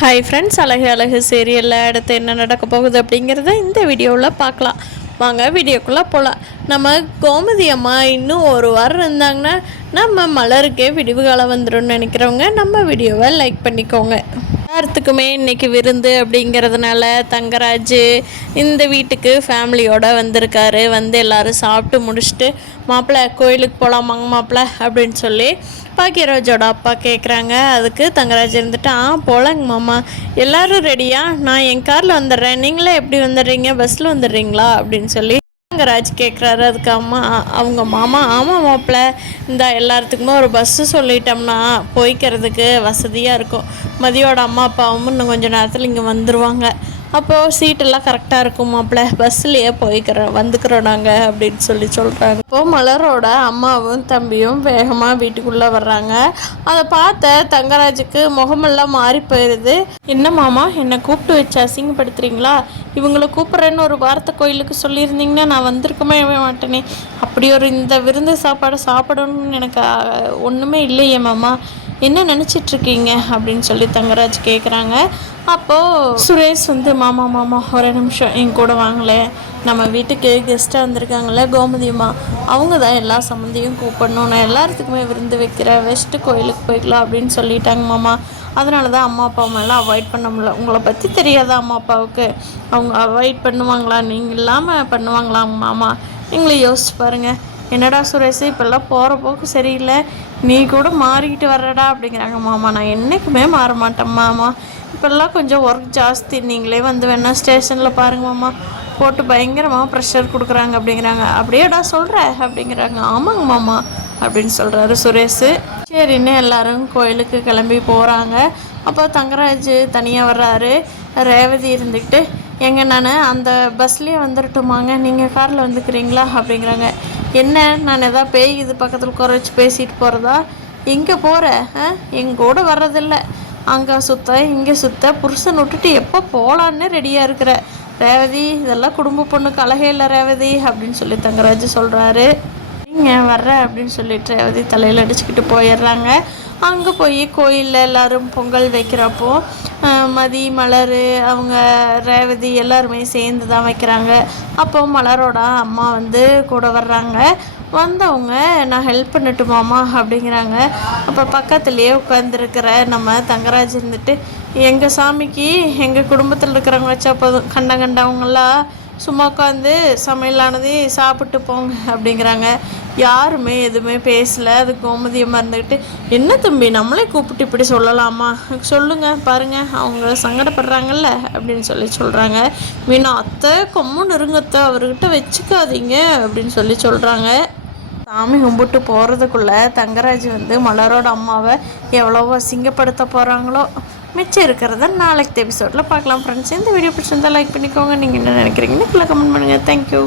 Hi friends, அழகு அழகு சீரியலில் அடுத்து என்ன நடக்க போகுது அப்படிங்கிறத இந்த வீடியோவில் பார்க்கலாம். வாங்க வீடியோக்குள்ளே போகலாம். நம்ம கோமதி அம்மா இன்னும் ஒரு வாரம் இருந்தாங்கன்னா நம்ம மலருக்கே விடிவு காலம் வந்துடும் நினைக்கிறவங்க நம்ம வீடியோவை லைக் பண்ணிக்கோங்க. எல்லாத்துக்குமே இன்றைக்கி விருந்து அப்படிங்கிறதுனால தங்கராஜ் இந்த வீட்டுக்கு ஃபேமிலியோடு வந்திருக்காரு. வந்து எல்லோரும் சாப்பிட்டு முடிச்சுட்டு மாப்பிள்ளை கோயிலுக்கு போகலாமாங்க மாப்பிள்ளை அப்படின்னு சொல்லி பாக்கியராஜோட அப்பா கேட்குறாங்க. அதுக்கு தங்கராஜ் இருந்துட்டு போகலாங்க மாமா, எல்லோரும் ரெடியா, நான் என் காரில் வந்துடுறேன், நீங்களே எப்படி வந்துடுறீங்க, பஸ்ஸில் வந்துடுறீங்களா அப்படின்னு சொல்லி தங்கராஜ் கேட்குறாரு. அதுக்கு அவங்க மாமா ஆமாம் மாப்பிள்ள, இந்த எல்லாத்துக்குமே ஒரு பஸ்ஸு சொல்லிட்டோம்னா போய்க்கிறதுக்கு வசதியாக இருக்கும். மதியோட அம்மா அப்பாவும் இன்னும் கொஞ்சம் நேரத்தில் இங்கே வந்துடுவாங்க, அப்போது சீட்டெல்லாம் கரெக்டாக இருக்கும் மாப்பிள்ள, பஸ்ஸுலேயே வந்துக்கிறோம் நாங்கள் அப்படின்னு சொல்கிறாங்க. இப்போது மலரோட அம்மாவும் தம்பியும் வேகமாக வீட்டுக்குள்ளே வர்றாங்க. அதை பார்த்த தங்கராஜுக்கு முகமெல்லாம் மாறி போயிடுது. என்ன மாமா, என்னை கூப்பிட்டு வச்சு அசிங்கப்படுத்துறீங்களா? இவங்களை கூப்பிட்றேன்னு ஒரு வார்த்தை கோயிலுக்கு சொல்லியிருந்தீங்கன்னா நான் வந்திருக்கவே மாட்டேனே. அப்படி ஒரு இந்த விருந்து சாப்பாடு சாப்பிடணும்னு எனக்கு ஒன்றுமே இல்லையே மாமா, என்ன நினச்சிட்ருக்கீங்க அப்படின்னு சொல்லி தங்கராஜ் கேட்குறாங்க. அப்போது சுரேஷ் வந்து மாமா ஒரு நிமிஷம் என் கூட வாங்கலை, நம்ம வீட்டுக்கு கெஸ்ட்டாக வந்திருக்காங்களே கோமதியம்மா, அவங்க தான் எல்லா சம்மந்தியும் கூப்பிடணும், நான் எல்லாத்துக்குமே விருந்து வைக்கிறேன், வெஸ்ட்டு கோயிலுக்கு போய்க்கலாம் அப்படின்னு சொல்லிட்டாங்க மாமா. அதனால தான் அம்மா அப்பா அம்மாலாம் அவாய்ட் பண்ண முடியல. உங்களை பற்றி தெரியாதா அம்மா அப்பாவுக்கு, அவங்க அவாய்ட் பண்ணுவாங்களா, நீங்கள் இல்லாமல் பண்ணுவாங்களா மாமா, நீங்களே யோசிச்சு பாருங்கள். என்னடா சுரேஷ் இப்போல்லாம் போகிற போக்கு சரியில்லை, நீ கூட மாறிக்கிட்டு வர்றடா அப்படிங்கிறாங்க மாமா. நான் என்றைக்குமே மாற மாட்டேன் மாமா, இப்போல்லாம் கொஞ்சம் ஒர்க் ஜாஸ்தி, நீங்களே வந்து வேணா ஸ்டேஷனில் பாருங்க மாமா, போட்டு பயங்கரமாக ப்ரெஷர் கொடுக்குறாங்க அப்படிங்கிறாங்க. அப்படியேடா சொல்கிற அப்படிங்கிறாங்க. ஆமாங்க மாமா அப்படின்னு சொல்கிறாரு சுரேஷ். சரின்னு எல்லோரும் கோயிலுக்கு கிளம்பி போகிறாங்க. அப்போ தங்கராஜ் தனியாக வர்றாரு. ரேவதி இருந்துக்கிட்டு எங்கே நான் அந்த பஸ்லேயே வந்துடட்டுமாங்க, நீங்கள் காரில் வந்துக்கிறீங்களா அப்படிங்கிறாங்க. என்ன, நான் எதாவது பேய் இது பக்கத்தில் குறை வச்சு பேசிட்டு போகிறதா, எங்கே போகிற, எங்கள் கூட வர்றதில்ல, அங்கே சுத்த இங்கே சுத்த, புருஷன் விட்டுட்டு எப்போ போகலான்னு ரெடியாக இருக்கிற ரேவதி, இதெல்லாம் குடும்ப பொண்ணுக்கு அழகே இல்லை ரேவதி அப்படின்னு சொல்லி தங்கராஜ் சொல்கிறாரு. நீங்கள் வர்ற அப்படின்னு சொல்லிட்டு ரேவதி தலையில் அடிச்சுக்கிட்டு போயிடுறாங்க. அங்கே போய் கோயிலில் எல்லோரும் பொங்கல் வைக்கிறப்போ மதி மலர் அவங்க ரேவதி எல்லாருமே சேர்ந்து தான் வைக்கிறாங்க. அப்போ மலரோட அம்மா வந்து கூட வர்றாங்க. வந்தவங்க நான் ஹெல்ப் பண்ணட்டுமாம்மா அப்படிங்கிறாங்க. அப்போ பக்கத்துலேயே உட்காந்துருக்கிற நம்ம தங்கராஜ் இருந்துட்டு எங்கள் சாமிக்கு எங்கள் குடும்பத்தில் இருக்கிறவங்க வச்சா போதும், கண்டவங்களாம் சும்மா உட்காந்து சமையலானது சாப்பிட்டு போங்க அப்படிங்கிறாங்க. யாருமே எதுவுமே பேசலை. அது கோமதியமாக இருந்துக்கிட்டு என்ன தம்பி, நம்மளே கூப்பிட்டு இப்படி சொல்லலாமா, சொல்லுங்கள் பாருங்கள் அவங்க சங்கடப்படுறாங்கல்ல அப்படின்னு சொல்கிறாங்க. மீனா அத்தை கொம்முன்னு இருங்கத்தை, அவர்கிட்ட வச்சுக்காதீங்க அப்படின்னு சொல்கிறாங்க. சாமி கும்பிட்டு போகிறதுக்குள்ளே தங்கராஜ் வந்து மலரோட அம்மாவை எவ்வளவோ அசிங்கப்படுத்த போகிறாங்களோ. மிச்சம் இருக்கிறத நாளைக்கு எபிசோடில் பார்க்கலாம் ஃப்ரெண்ட்ஸ். இந்த வீடியோ பிடிச்சிருந்தால் லைக் பண்ணிக்கோங்க. நீங்கள் என்ன நினைக்கிறீங்கன்னு கமெண்ட் பண்ணுங்கள். தேங்க்யூ.